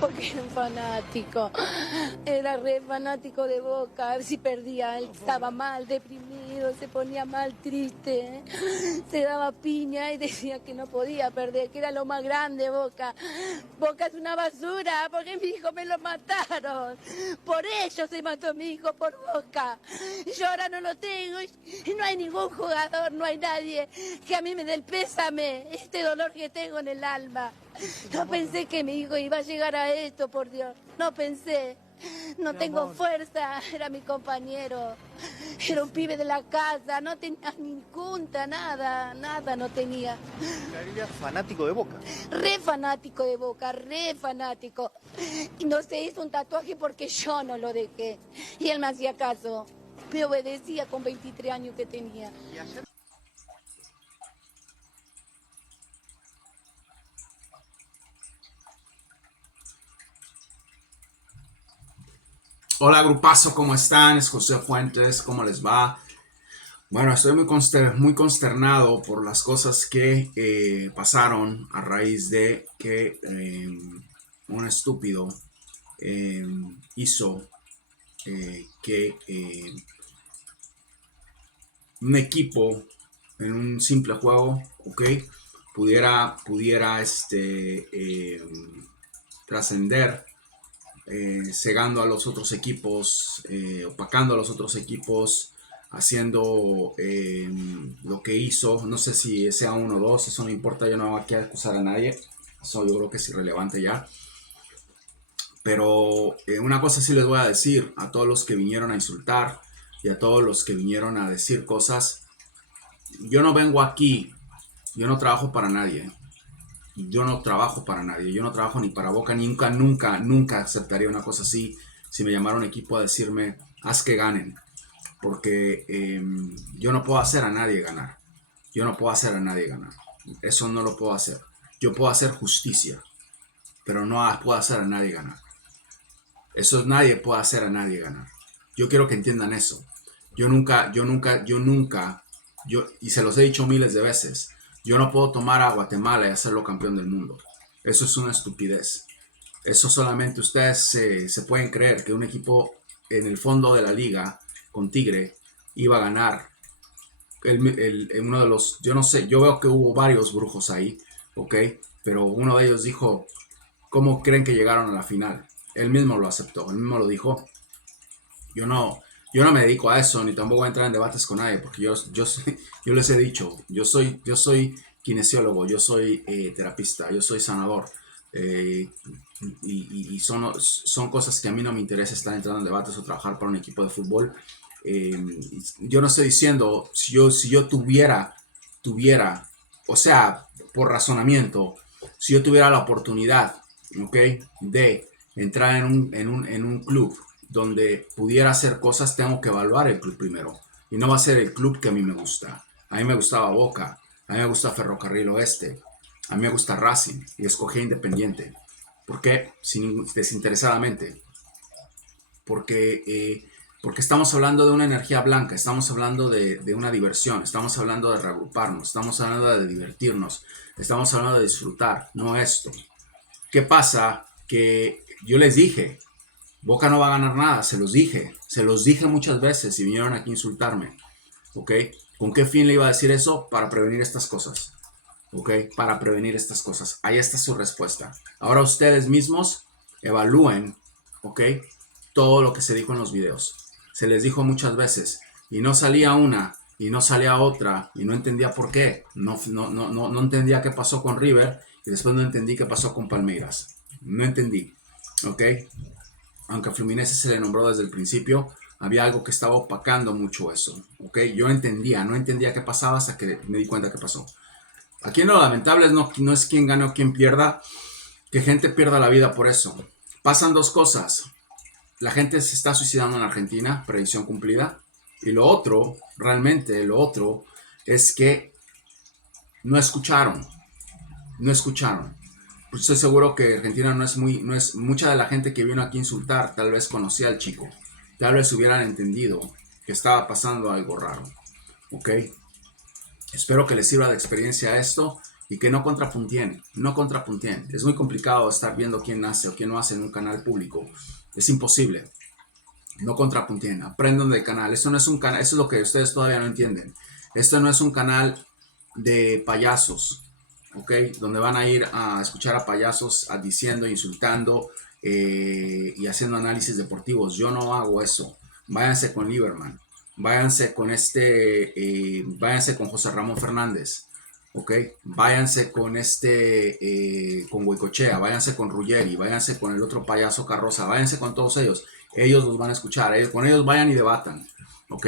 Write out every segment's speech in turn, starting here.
porque era re fanático de Boca. Si perdía, él estaba mal, deprimido, se ponía mal, triste, se daba piña y decía que no podía perder, que era lo más grande Boca. Boca es una basura, porque mi hijo me lo mataron. Por ello se mató mi hijo, por Boca. Yo ahora no lo tengo y no hay ningún jugador, no hay nadie que a mí me dé el pésame, este dolor que tengo en el alma. No pensé que mi hijo iba a llegar a esto, por Dios. No pensé. No tengo fuerza. Era mi compañero. Era un pibe de la casa. No tenía ni junta, nada. Nada no tenía. Era fanático de Boca. Re fanático de Boca, re fanático. Y no se hizo un tatuaje porque yo no lo dejé. Y él me hacía caso. Me obedecía con 23 años que tenía. Hola grupazo, ¿cómo están? Es José Fuentes, ¿cómo les va? Bueno, estoy muy consternado por las cosas que pasaron a raíz de que un estúpido hizo que un equipo en un simple juego, ¿ok? pudiera trascender, cegando a los otros equipos, opacando a los otros equipos, haciendo lo que hizo. No sé si sea 1 o 2, eso no importa, yo no voy aquí a acusar a nadie, eso yo creo que es irrelevante ya. Pero una cosa sí les voy a decir a todos los que vinieron a insultar y a todos los que vinieron a decir cosas: yo no vengo aquí, yo no trabajo para nadie. Yo no trabajo para nadie, yo no trabajo ni para Boca, nunca aceptaría una cosa así si me llamara un equipo a decirme haz que ganen, porque yo no puedo hacer a nadie ganar, eso no lo puedo hacer. Yo puedo hacer justicia, pero no puedo hacer a nadie ganar. Eso nadie puede hacer a nadie ganar. Yo quiero que entiendan eso. Y se los he dicho miles de veces, yo no puedo tomar a Guatemala y hacerlo campeón del mundo. Eso es una estupidez. Eso solamente ustedes se pueden creer que un equipo en el fondo de la liga con Tigre iba a ganar. Uno de los, yo no sé, yo veo que hubo varios brujos ahí, ¿ok? Pero uno de ellos dijo, ¿cómo creen que llegaron a la final? Él mismo lo aceptó, él mismo lo dijo. Yo no me dedico a eso, ni tampoco voy a entrar en debates con nadie, porque yo les he dicho, yo soy kinesiólogo, yo soy terapista, yo soy sanador, y son cosas que a mí no me interesa estar entrando en debates o trabajar para un equipo de fútbol. Yo no estoy diciendo, si yo tuviera, o sea, por razonamiento, si yo tuviera la oportunidad, ¿ok?, de entrar en un club donde pudiera hacer cosas, tengo que evaluar el club primero. Y no va a ser el club que a mí me gusta. A mí me gustaba Boca, a mí me gusta Ferrocarril Oeste, a mí me gusta Racing, y escogí Independiente. ¿Por qué? Desinteresadamente. Porque estamos hablando de una energía blanca, estamos hablando de una diversión, estamos hablando de reagruparnos, estamos hablando de divertirnos, estamos hablando de disfrutar, no esto. ¿Qué pasa? Que yo les dije, Boca no va a ganar nada, se los dije muchas veces y vinieron aquí a insultarme, ¿ok? ¿Con qué fin le iba a decir eso? Para prevenir estas cosas, ¿ok? Para prevenir estas cosas. Ahí está su respuesta. Ahora ustedes mismos evalúen, ¿ok?, todo lo que se dijo en los videos. Se les dijo muchas veces y no salía una y no salía otra y no entendía por qué. No entendía qué pasó con River y después no entendí qué pasó con Palmeiras. No entendí, ¿ok? Aunque a Fluminense se le nombró desde el principio, había algo que estaba opacando mucho eso, ¿ok? Yo no entendía qué pasaba hasta que me di cuenta qué pasó. Aquí lo lamentable no es quién gane o quién pierda, que gente pierda la vida por eso. Pasan dos cosas. La gente se está suicidando en Argentina, predicción cumplida. Y lo otro, es que no escucharon. Pues estoy seguro que Argentina no es mucha de la gente que vino aquí a insultar, tal vez conocía al chico, tal vez hubieran entendido que estaba pasando algo raro, ¿ok? Espero que les sirva de experiencia esto y que no contrapuntien, no contrapuntien. Es muy complicado estar viendo quién hace o quién no hace en un canal público. Es imposible. No contrapuntien, aprendan del canal. Esto no es un canal, eso es lo que ustedes todavía no entienden. Esto no es un canal de payasos, ¿ok? Donde van a ir a escuchar a payasos diciendo, insultando y haciendo análisis deportivos. Yo no hago eso. Váyanse con Lieberman, váyanse con váyanse con José Ramón Fernández, ¿ok? Váyanse con con Goicochea, váyanse con Ruggeri, váyanse con el otro payaso Carroza, váyanse con todos ellos. Ellos los van a escuchar, con ellos vayan y debatan, ¿ok?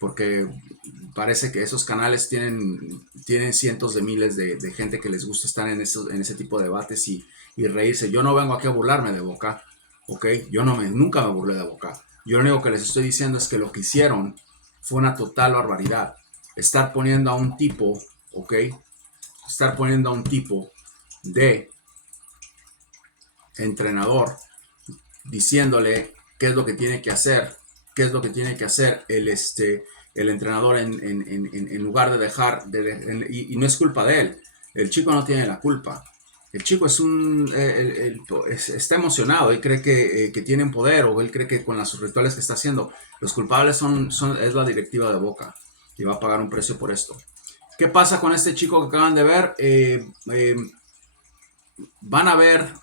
Porque parece que esos canales tienen cientos de miles de gente que les gusta estar en ese tipo de debates y reírse. Yo no vengo aquí a burlarme de Boca, ¿ok? Nunca me burlé de Boca. Yo lo único que les estoy diciendo es que lo que hicieron fue una total barbaridad. Estar poniendo a un tipo, ¿ok? Estar poniendo a un tipo de entrenador diciéndole qué es lo que tiene que hacer, qué es lo que tiene que hacer el entrenador en lugar de dejar, y no es culpa de él, el chico no tiene la culpa, el chico está emocionado, él cree que tienen poder, o él cree que con los rituales que está haciendo, los culpables es la directiva de Boca, y va a pagar un precio por esto. ¿Qué pasa con este chico que acaban de ver? Van a ver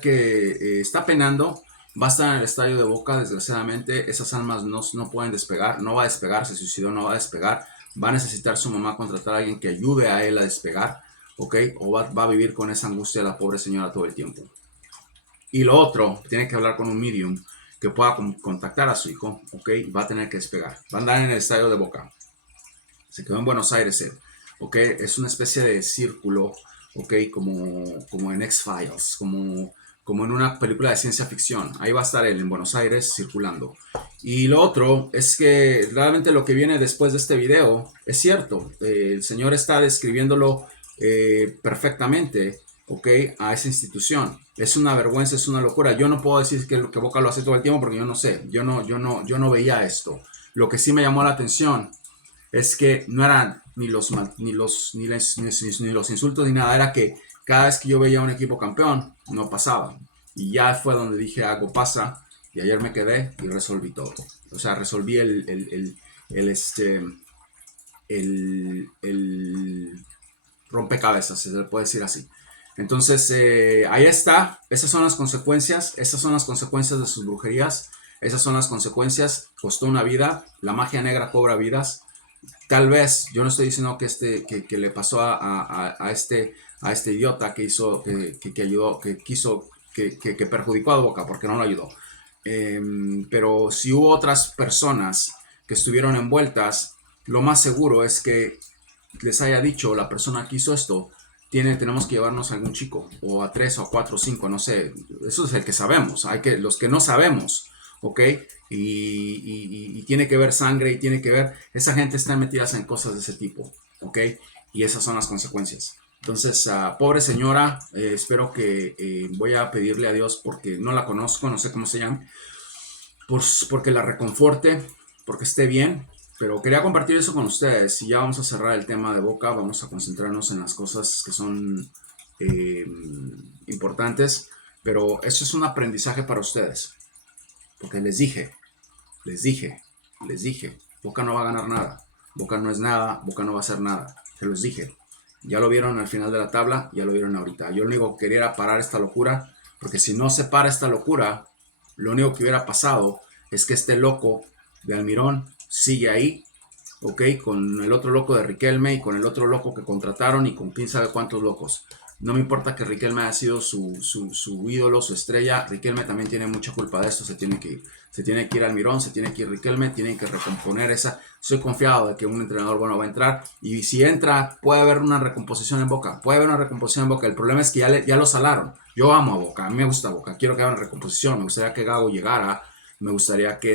que está penando, va a estar en el estadio de Boca, desgraciadamente, esas almas no pueden despegar, no va a despegar, se suicidó, no va a despegar, va a necesitar su mamá contratar a alguien que ayude a él a despegar, ¿ok? O va a vivir con esa angustia de la pobre señora todo el tiempo. Y lo otro, tiene que hablar con un medium que pueda contactar a su hijo, ¿ok? Va a tener que despegar, va a andar en el estadio de Boca, se quedó en Buenos Aires, ¿ok? Es una especie de círculo, ¿ok? Como en X-Files, como en una película de ciencia ficción. Ahí va a estar él en Buenos Aires circulando. Y lo otro es que realmente lo que viene después de este video es cierto. El señor está describiéndolo perfectamente, ¿ok? A esa institución. Es una vergüenza, es una locura. Yo no puedo decir que Boca lo hace todo el tiempo porque yo no sé. Yo no veía esto. Lo que sí me llamó la atención es que no eran ni los insultos ni nada, era que cada vez que yo veía a un equipo campeón, no pasaba. Y ya fue donde dije, algo pasa, y ayer me quedé y resolví todo. O sea, resolví el rompecabezas, se le puede decir así. Entonces, ahí está, esas son las consecuencias de sus brujerías, esas son las consecuencias, costó una vida, la magia negra cobra vidas. Tal vez, yo no estoy diciendo que le pasó a este idiota que hizo, que ayudó, que perjudicó a Boca, porque no lo ayudó. Pero si hubo otras personas que estuvieron envueltas, lo más seguro es que les haya dicho la persona que hizo esto, tenemos que llevarnos a algún chico, o a 3 o 4 o 5, no sé, eso es el que sabemos, los que no sabemos, ¿ok? Y tiene que ver sangre, y tiene que ver, esa gente está metida en cosas de ese tipo, ¿ok? Y esas son las consecuencias. Entonces, pobre señora, espero que voy a pedirle a Dios, porque no la conozco, no sé cómo se llama, porque la reconforte, porque esté bien. Pero quería compartir eso con ustedes y ya vamos a cerrar el tema de Boca, vamos a concentrarnos en las cosas que son importantes, pero eso es un aprendizaje para ustedes, porque les dije, Boca no va a ganar nada, Boca no es nada, Boca no va a hacer nada, se los dije, ya lo vieron al final de la tabla, ya lo vieron ahorita. Yo lo único que quería era parar esta locura, porque si no se para esta locura, lo único que hubiera pasado es que este loco de Almirón sigue ahí, ok, con el otro loco de Riquelme y con el otro loco que contrataron y con quién sabe cuántos locos. No me importa que Riquelme haya sido su ídolo, su estrella. Riquelme también tiene mucha culpa de esto, se tiene que ir. Se tiene que ir Almirón, se tiene que ir Riquelme, tienen que recomponer esa. Soy confiado de que un entrenador bueno va a entrar, y si entra puede haber una recomposición en Boca, El problema es que ya lo salaron. Yo amo a Boca, a mí me gusta Boca, quiero que haga una recomposición, me gustaría que Gago llegara, me gustaría que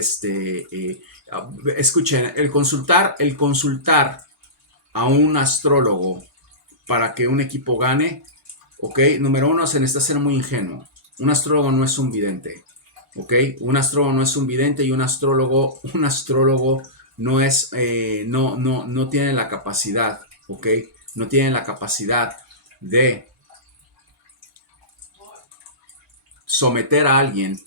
escuchen, el consultar a un astrólogo para que un equipo gane, ok, número uno, se necesita ser muy ingenuo. Un astrólogo no es un vidente, ok, un astrólogo no es un vidente, y un astrólogo no es, no tiene la capacidad, ok, no tienen la capacidad de someter a alguien,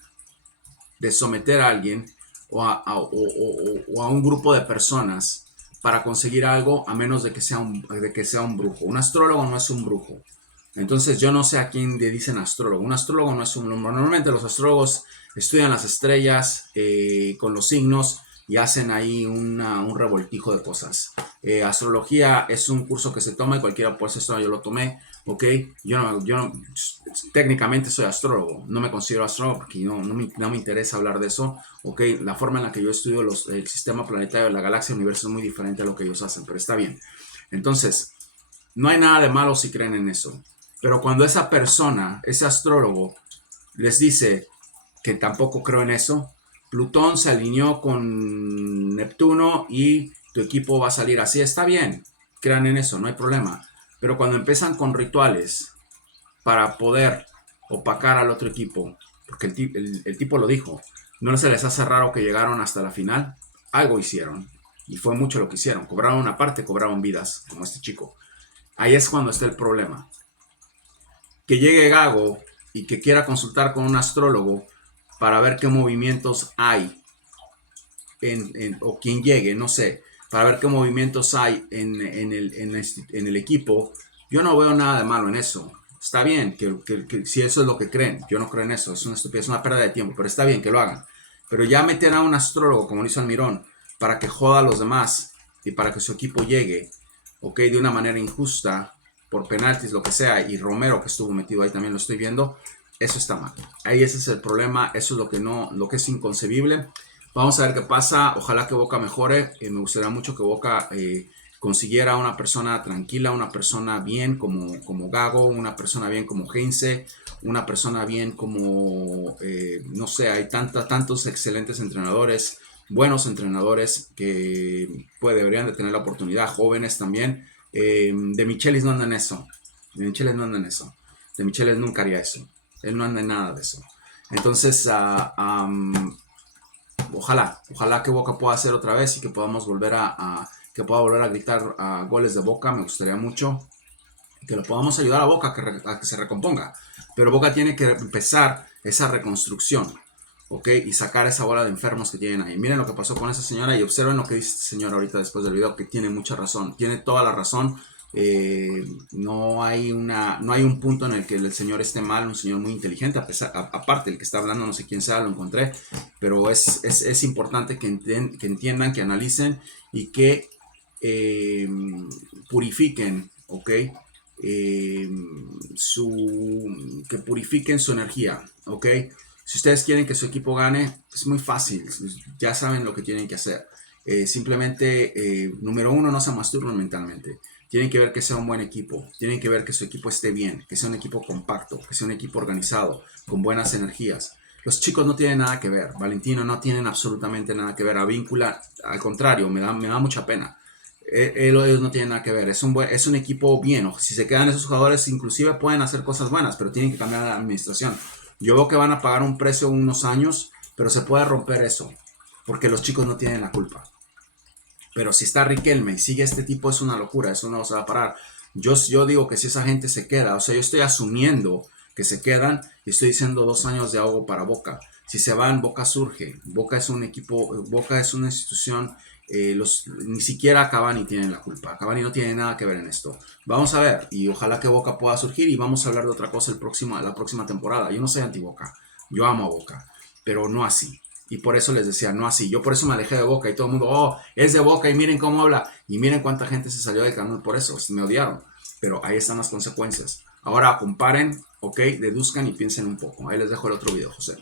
o a un grupo de personas para conseguir algo, a menos de que sea un brujo. Un astrólogo no es un brujo. Entonces yo no sé a quién le dicen astrólogo. Un astrólogo no es un... Normalmente los astrólogos estudian las estrellas con los signos y hacen ahí un revoltijo de cosas. Astrología es un curso que se toma y cualquiera puede hacer esto. Yo lo tomé, ¿ok? Yo técnicamente soy astrólogo. No me considero astrólogo porque no me interesa hablar de eso, ¿ok? La forma en la que yo estudio el sistema planetario, la galaxia, el universo es muy diferente a lo que ellos hacen, pero está bien. Entonces, no hay nada de malo si creen en eso. Pero cuando esa persona, ese astrólogo, les dice que tampoco creo en eso, Plutón se alineó con Neptuno y tu equipo va a salir así, está bien, crean en eso, no hay problema. Pero cuando empiezan con rituales para poder opacar al otro equipo, porque el tipo lo dijo, ¿no se les hace raro que llegaron hasta la final? Algo hicieron, y fue mucho lo que hicieron. Cobraron una parte, cobraron vidas, como este chico. Ahí es cuando está el problema. Que llegue Gago y que quiera consultar con un astrólogo para ver qué movimientos hay, o quien llegue, no sé, para ver qué movimientos hay en el equipo. Yo no veo nada de malo en eso. Está bien que si eso es lo que creen. Yo no creo en eso, es una estupidez, es una pérdida de tiempo, pero está bien que lo hagan. Pero ya meter a un astrólogo, como lo hizo Almirón, para que joda a los demás y para que su equipo llegue, ok, de una manera injusta, por penaltis, lo que sea, y Romero, que estuvo metido ahí, también lo estoy viendo, eso está mal. Ahí ese es el problema, eso es lo que es inconcebible. Vamos a ver qué pasa, ojalá que Boca mejore. Me gustaría mucho que Boca consiguiera una persona tranquila, una persona bien como Gago, una persona bien como Heinze, una persona bien como, no sé, hay tantos excelentes entrenadores, buenos entrenadores que deberían de tener la oportunidad, jóvenes también. De Michelis no anda en eso. De Michelis nunca haría eso. Él no anda en nada de eso. Entonces, ojalá que Boca pueda hacer otra vez y que podamos que pueda volver a gritar goles de Boca. Me gustaría mucho que lo podamos ayudar a Boca a que se recomponga. Pero Boca tiene que empezar esa reconstrucción, ¿ok? Y sacar esa bola de enfermos que tienen ahí. Miren lo que pasó con esa señora y observen lo que dice esta señora ahorita después del video, que tiene mucha razón. Tiene toda la razón. No hay un punto en el que el señor esté mal, un señor muy inteligente, aparte el que está hablando, no sé quién sea, lo encontré, pero es importante que entiendan, que analicen y que purifiquen, ¿ok? Que purifiquen su energía, ¿ok? Si ustedes quieren que su equipo gane, es muy fácil, ya saben lo que tienen que hacer. Simplemente, número uno, no se masturben mentalmente. Tienen que ver que sea un buen equipo, tienen que ver que su equipo esté bien, que sea un equipo compacto, que sea un equipo organizado, con buenas energías. Los chicos no tienen nada que ver, Valentino no tienen absolutamente nada que ver, Avíncula, al contrario, me da mucha pena. Ellos no tienen nada que ver, es un equipo bien, si se quedan esos jugadores inclusive pueden hacer cosas buenas, pero tienen que cambiar la administración. Yo veo que van a pagar un precio unos años, pero se puede romper eso, porque los chicos no tienen la culpa. Pero si está Riquelme y sigue este tipo, es una locura, eso no se va a parar. Yo digo que si esa gente se queda, o sea, yo estoy asumiendo que se quedan y estoy diciendo 2 años de ahogo para Boca. Si se van, Boca surge. Boca es un equipo, Boca es una institución, ni siquiera Cavani tiene la culpa. Cavani no tiene nada que ver en esto. Vamos a ver, y ojalá que Boca pueda surgir y vamos a hablar de otra cosa la próxima temporada. Yo no soy anti-Boca, yo amo a Boca, pero no así. Y por eso les decía, no así. Yo por eso me alejé de Boca y todo el mundo, oh, es de Boca y miren cómo habla. Y miren cuánta gente se salió del canal por eso. Me odiaron. Pero ahí están las consecuencias. Ahora comparen, ok, deduzcan y piensen un poco. Ahí les dejo el otro video, José.